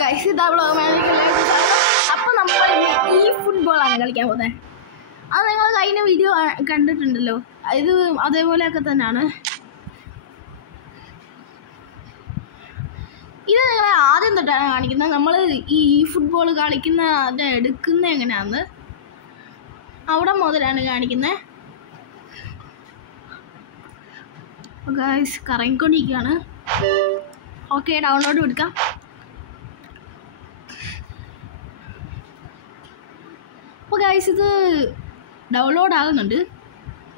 Guys, ഇതാ അപ്പോൾ നമ്മൾ ഈ ഫുട്ബോളാണ് കളിക്കാൻ പോകുന്നത്. അത് നിങ്ങൾ കഴിഞ്ഞ വീഡിയോ കണ്ടിട്ടുണ്ടല്ലോ, ഇത് അതേപോലെയൊക്കെ തന്നെയാണ്. ഇത് നിങ്ങൾ ആദ്യം തൊട്ടാണ് കാണിക്കുന്നത്. നമ്മൾ ഈ ഫുട്ബോൾ കളിക്കുന്ന അത് എടുക്കുന്നത് എങ്ങനെയാണെന്ന് അവിടെ മുതലാണ് കാണിക്കുന്നത്. ഗൈസ് കറങ്ങിക്കൊണ്ടിരിക്കുകയാണ്. ഓക്കെ, ഡൗൺലോഡ് കൊടുക്കാം. അപ്പോൾ ഗൈസ് ഇത് ഡൗൺലോഡ് ആകുന്നുണ്ട്,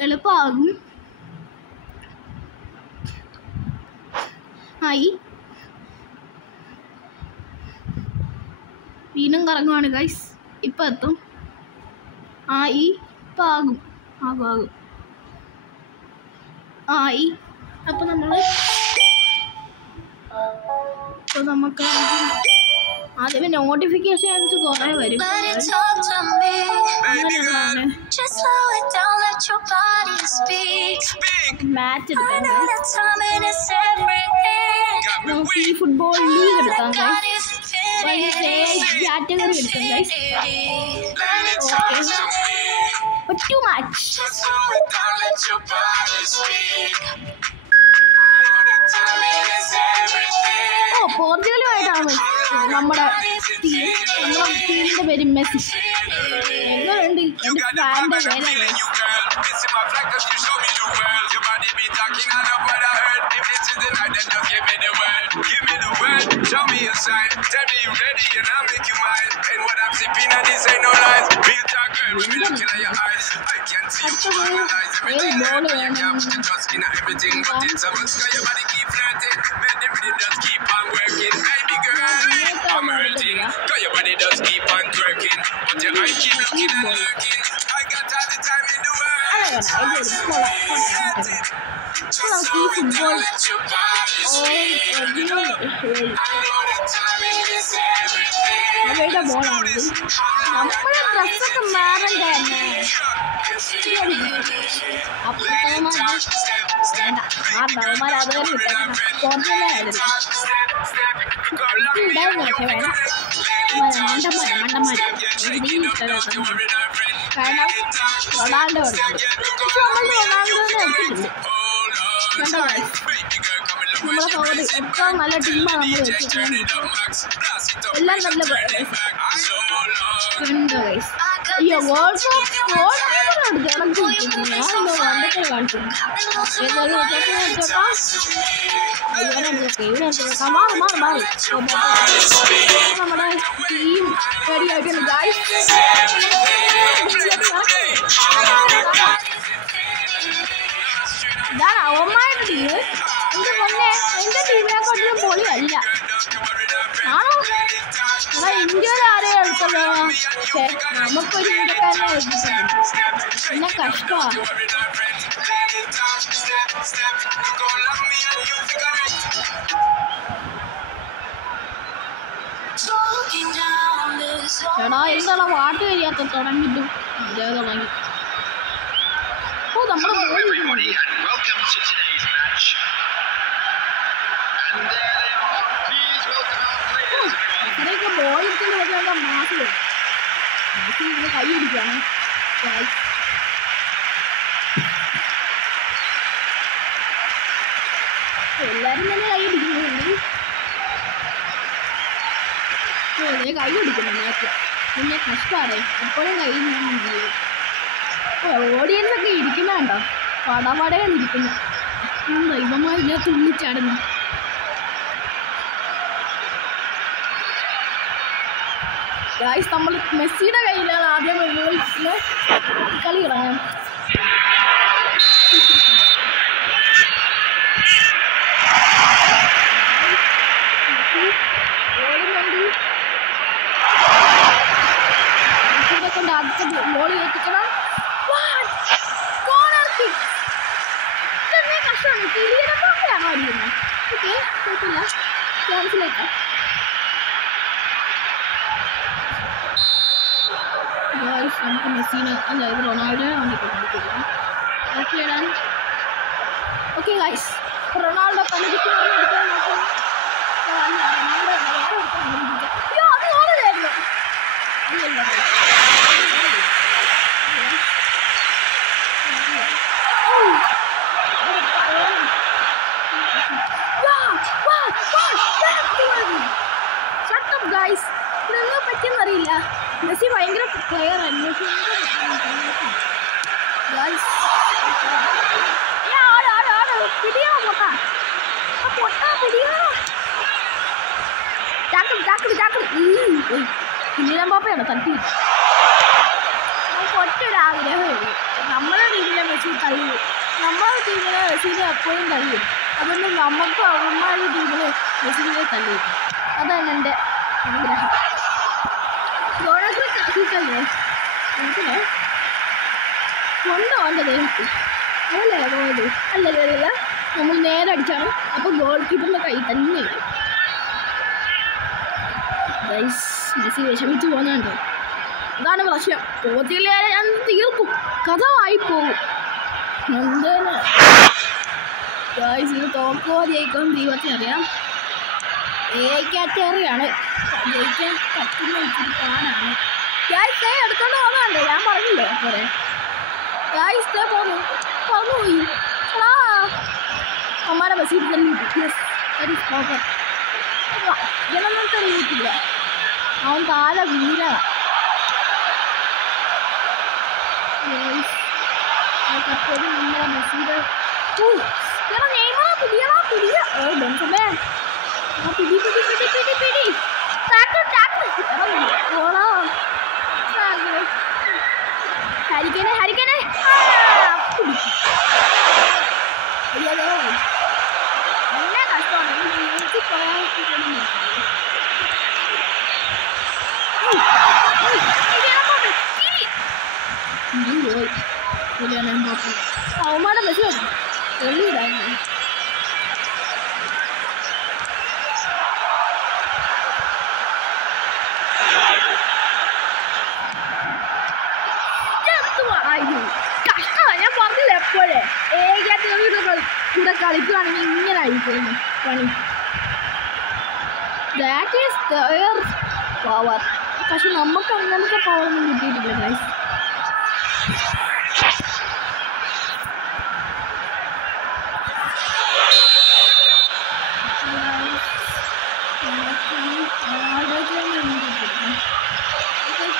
എളുപ്പമാകും. ആയി, വീണ്ടും കറങ്ങുവാണ് ഗൈസ്. ഇപ്പം എത്തും. ആയി, ഇപ്പം ആകും. ആയി. അപ്പം നമുക്ക് ആദ്യമേ നോട്ടിഫിക്കേഷൻസ് കുറേ വരും. മാച്ച് എടുക്കാം, നമുക്ക് ഈ ഫുട്ബോൾ ലീഗ് എടുക്കാം ഗൈസ്. കാറ്റഗറി എടുക്കാം ഗൈസ്. Okay, two match. പോർച്ചുഗലുമായിട്ടാണ് നമ്മുടെ ടീമിന്റെ പേര് മെസ്സി. എങ്ങനെയുണ്ട് എൻ്റെ ഫാൻ്റെ പേര്? ഫുട്ബോൾ അവരുടെ ബോളാണെങ്കിൽ നമ്മുടെ ഡ്രസ്സൊക്കെ മാറണ്ടേ? അവന്മാർ അതുവരെ കിട്ടണം. പോർച്ചുഗലായിരുന്നു മണ്ടന്മാർ കാരണം റൊണാൾഡോ റൊണാൾഡോനെ എടുത്തിട്ടുണ്ട്. നമ്മളെ പവർ ഏറ്റവും നല്ല ടീമാണ് നമ്മൾ വെച്ചിട്ടുണ്ട്. എല്ലാം നല്ല അയ്യോ വേൾഡ് കണക്ക് ഞാനെന്തോ വന്നിട്ട് കാണിച്ചു. നമ്മുടെ ടീം റെഡി ആയിട്ടുണ്ട് ഗൈസ്. ഇതാണ് അവന്മാരുടെ ടീം. എൻ്റെ പൊന്നെ, എൻ്റെ ടീമിനെക്കാട്ടിലും പൊളിയല്ല ആണോ? നമ്മളെ ഇന്ത്യയിൽ ആരെയും എടുത്തല്ലോ. പക്ഷേ നമുക്കൊരു ഇന്ത്യക്കാരനെ എടുത്തിട്ടുണ്ട്. പിന്നെ കഷ്ടമാണ്. ചേടാ എന്താണ് പാട്ട് കഴിയാത്ത തുടങ്ങിയിട്ടും തുടങ്ങി. ഓ നമ്മുടെ ഇത്രയൊക്കെ ബോളിട്ടുണ്ട്. പക്ഷേ മാസിൽ കൈ പിടിക്കുകയാണ്. എല്ലാവരും തന്നെ കൈ പിടിക്കുന്നുണ്ട്. കൈ പിടിക്കുന്നു മാച്ച്. പിന്നെ കഷ്ടമാണ് എപ്പോഴും കൈ നിന്നുണ്ട്. ഓഡിയൻസൊക്കെ ഇരിക്കുന്നുണ്ടോ? പടപടയാണിരിക്കുന്നു. ദൈവമാരില്ല തുള്ളിച്ചാടുന്നു. ഗൈസ് നമ്മൾ മെസ്സിയുടെ കയ്യിലാണ് ആദ്യം കളി ഇറങ്ങാൻ. കൊണ്ട് ആദ്യത്തെ ബോൾ എത്തിക്കണം. ഇതന്നെ കഷ്ടമാണ്. കിളിയനൊക്കെയാണോ അടിക്കുന്നത്? ഓക്കെ, കുഴപ്പമില്ല, ക്യാൻസലേക്കാം. നമുക്ക് മെസ്സിനെ അതായത് റൊണാൾഡോനെ വന്നിട്ടുണ്ട്. ഓക്കെ ഇടാൻ. ഓക്കെ ഗൈസ്, റൊണാൾഡോ പണിക്ക് റൊണാൾഡോ മെസ്സി ഭയങ്കര പ്ലെയർ ആയിരുന്നു. പിന്നീടമ്പാപ്പയാണ് തട്ടി. നമുക്ക് ഒറ്റൊരാഗ്രഹമേ ഉള്ളൂ, നമ്മുടെ ടീമിലെ മെസ്സി കഴിയും, നമ്മുടെ ടീമിലെ മെസ്സിനെ എപ്പോഴും കഴിയും. അതുകൊണ്ട് നമുക്ക് അവന്മാരുടെ ടീമിൽ മെസ്സിനെ കഴിയും. അതാണ് എൻ്റെ ആഗ്രഹം. ഗോളൊക്കെ നമുക്കില്ലേ കൊണ്ടുപോകേണ്ട ദൈവത്തിൽ അതല്ലേ പോയത്? അല്ലല്ല, നമ്മൾ നേരെ അടിച്ചാണ്. അപ്പോൾ ഗോൾ കീപ്പറിൻ്റെ കൈ തന്നെ മെസ്സി വിഷമിച്ച് പോകുന്നുണ്ട്. അതാണ് പ്രശ്നം. പോർച്ചുഗൽ ഞാൻ തീർക്കും, കഥമായി പോകും. എന്താണ് ഇത് തോക്കോ ജയിക്കാൻ ദൈവത്തെ അറിയാം. കാറ്റഗറിയാണ് ജയിക്കാൻ പറ്റുന്ന ഇച്ചിരി പാടാണ്. എടുത്തോണ്ട് പോകുന്നുണ്ട്, ഞാൻ പറഞ്ഞില്ലേ പോരെ. പോയി അമ്മാരെ ബസ്സിൽ തല്ലിട്ടില്ല. ഇതൊന്നും തെളിയിട്ടില്ല. അവൻ താഴെ വീരാണ്. അപ്പോഴും നമ്മളെ മെസ്സിയുടെ ഹരിക്കനെ നല്ല കഷ്ടമാണ്. എനിക്ക് അവന്മാരുടെ മെസ്സി വെള്ളിയിടായിരുന്നു. കഷ്ടമാണ്. ഞാൻ പറഞ്ഞില്ല എപ്പോഴേ കൂടെ കളിക്കുകയാണെങ്കിൽ ഇങ്ങനെ ആയിരിക്കും പണി. That is their power. പക്ഷെ നമുക്ക് അങ്ങനത്തെ പവറൊന്നും കിട്ടിയിട്ടില്ല ഗൈസ്.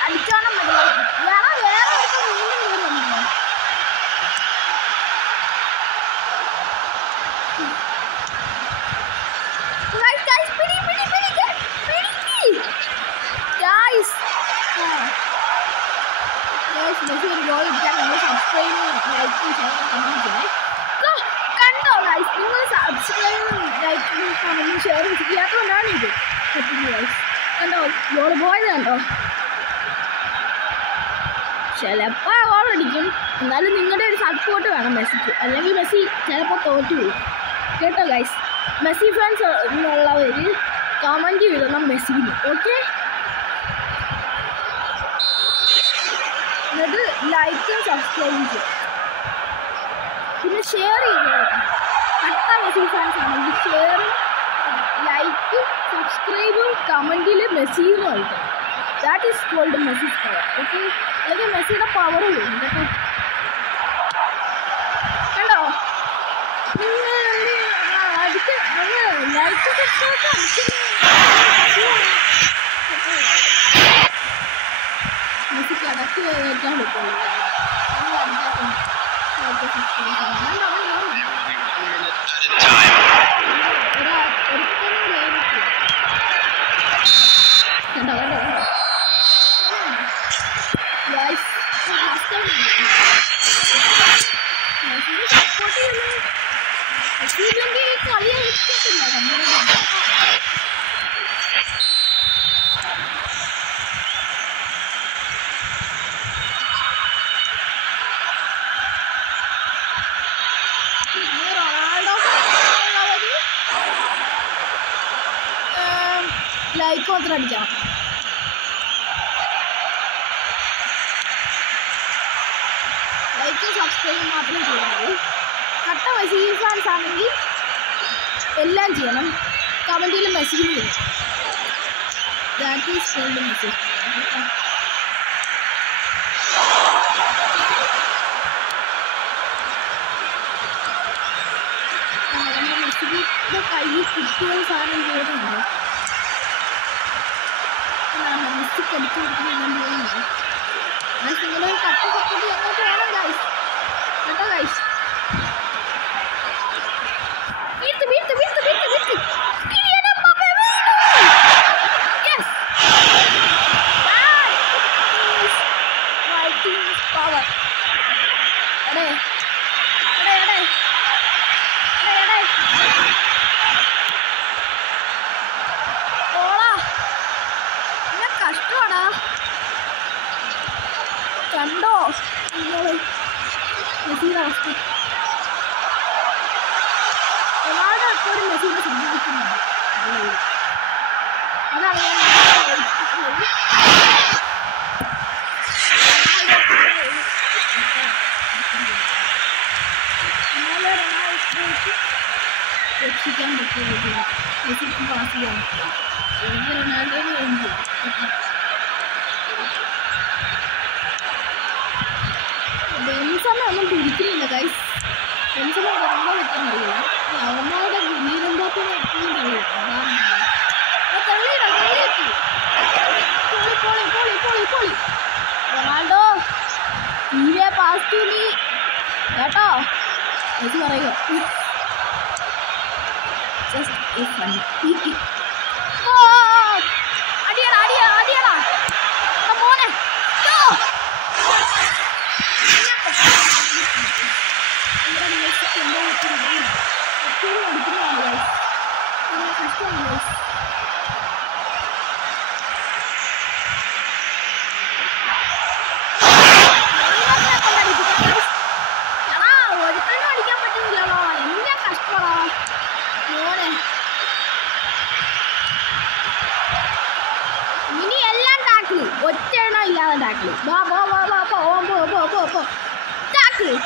അടിച്ചോണം മതി. കണ്ടോ ഗൈസ്, നിങ്ങൾ സബ്സ്ക്രൈബും ലൈക്കും കമന്റും ഷെയറും ചെയ്യാത്തതുകൊണ്ടാണ് ഇത് പറ്റുന്നത് ഗൈസ്. കണ്ടോ ഗോൾ പോയത് കണ്ടോ? ചിലപ്പോൾ ഗോൾ അടിക്കും, എന്നാലും നിങ്ങളുടെ ഒരു സപ്പോർട്ട് വേണം മെസ്സിക്ക്, അല്ലെങ്കിൽ മെസ്സി ചിലപ്പോൾ തോറ്റു പോകും കേട്ടോ ഗൈസ്. മെസ്സി ഫാൻസ് എന്നുള്ളവർ കമൻറ്റ് ചെയ്യണം മെസ്സിന്, ഓക്കെ? എന്നിട്ട് ലൈക്കും സബ്സ്ക്രൈബും ചെയ്യും, പിന്നെ ഷെയർ ചെയ്യണം. കട്ട മെസ്സി ഫാൻസ് ആണെങ്കിൽ ഷെയറും ലൈക്കും സബ്സ്ക്രൈബും കമൻറ്റിൽ മെസ്സിന്ന് കളിക്കും. That is called Messi's power, okay? അല്ലെങ്കിൽ മെസ്സിയുടെ പവർ വരും കേട്ടോ. കണ്ടോ അടിച്ച് ലൈക്ക് സബ്സ്ക്രൈബ് മെസ്സിക്ക് അടക്കി വയ്ക്കാൻ പറ്റുള്ളൂ. ലൈക്ക് മാത്രം അടിക്കണം. ലൈക്കും സബ്സ്ക്രൈബും മാത്രം ചെയ്താൽ മതി. കട്ട മെസ്സി ഫാൻസ് ആണെങ്കിൽ എല്ലാം ചെയ്യണം. കമൻറ്റിൽ മെസ്സേജ് ചെയ്യും. That is called message. മെസ്സിയുടെ കൈ കിട്ടിയ സാധനം ചെയ്തിട്ടുണ്ട്. മെസ്സിക്ക് അടിച്ചു കൊടുക്കുന്ന കണ്ടോ മെസ്സിയുടെ അവസ്ഥ? റൊണാൾഡോ എപ്പോഴും മെസ്സിനെ സമ്മതിക്കുന്നുണ്ട്. അതാണ് രക്ഷിക്കാൻ പറ്റില്ല. മെസ്സിക്ക് പാസ് ചെയ്യാൻ പറ്റില്ല. റൊണാൾഡോന് കഴിഞ്ഞു. ബെൻസമ ഒന്നും പിടിക്കുന്നില്ല ഗൈസ്. ബെൻസമ കുറഞ്ഞ പറ്റാൻ കഴിയില്ല. അവന്മാരുടെ ഗുലീരന്താപ്പിനെ എപ്പോഴും കഴിയും. റൊണാൾഡോ തീരെ പാസ് ടു മീ കേട്ടോ മെസ്സി പറയുക. അടിയടാ അടിയടാ അടിയടാ മോനെ ഒരുത്തനും അടിക്കാൻ പറ്റുന്നില്ലല്ലോ. എന്നെ കഷ്ടമാ മോനെ. ഇനി എല്ലാം ടാക്കിള്, ഒറ്റ എണ്ണം ഇല്ലാതെ ടാക്കിള്. വാ പോ പോ പോ പോ പോ പോ പോ പോ ടാക്കിള്.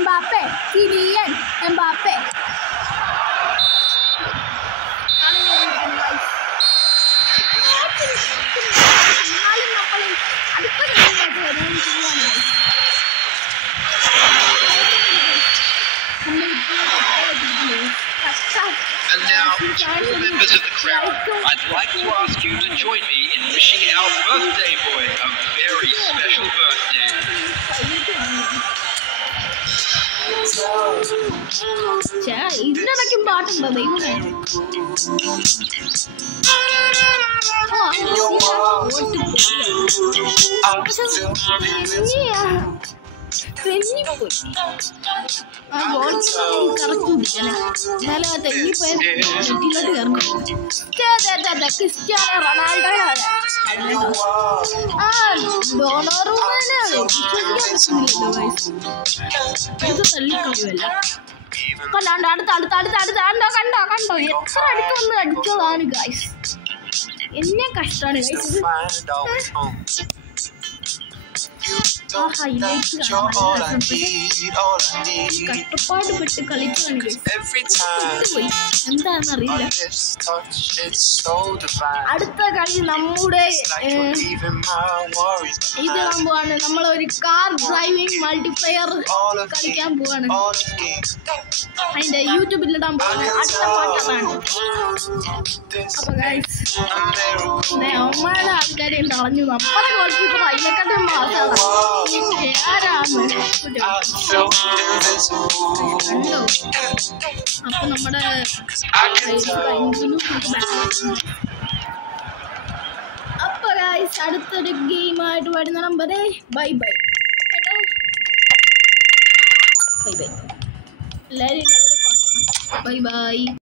Mbappe, Kylian Mbappe. And now, to all members of the crowd, I'd like to ask you to join me in wishing our birthday boy a very special birthday. ഇതിനിടയ്ക്കും പാട്ടുണ്ടോ ദൈവമേ? ആ ഗോൾ കറക്റ്റ് പിടിക്കല്ലേ? എന്നാലും ആ തെങ്ങിപ്പോയ നെറ്റിലോട്ട് കയറുന്നു. ക്രിസ്ത്യാനോ റൊണാൾഡോയാണ്. ആ ഡോണോറുമാനാണ് വിശ്വസിക്കാൻ പറ്റുന്നില്ലല്ലോ. ഇത് തള്ളിക്കളയുമല്ല. കണ്ടോ അടുത്ത അടുത്ത അടുത്ത അടുത്ത കണ്ടോ കണ്ടോ കണ്ടോ എത്ര അടുത്തൊന്ന് അടിച്ചതാണ് ഗൈസ്. എന്നെ കഷ്ടമാണ് ഗൈസ്. കഷ്ടപ്പാട് പെട്ട് കളിക്കുകയാണ് എന്താണെന്നറിയില്ല. അടുത്ത കളി നമ്മുടെ ഇതാൻ പോവാണ്. നമ്മളൊരു കാർ ഡ്രൈവിംഗ് മൾട്ടിപ്ലെയർ കളിക്കാൻ പോവാണ്. അതിന്റെ യൂട്യൂബിലിടാൻ പോവാണ്. അടുത്ത പാട്ടാണ്. അപ്പൊ ഗൈസ് അമ്മയുടെ ആൾക്കാരെ കളഞ്ഞു. നമ്മുടെ ഗോൾ കീപ്പർ അതിനെക്കാട്ടും മാസാണ്. ആരാണ് കണ്ടോ? അപ്പൊ നമ്മുടെ അപ്പൊ ഗൈസ് അടുത്തൊരു ഗെയിമായിട്ട് വരുന്ന നമ്പറേ ബൈ ബൈ കേട്ടോ. ബൈ ബൈ എല്ലാവരും ലെവലപ്പ് ആക്കണം. Bye bye.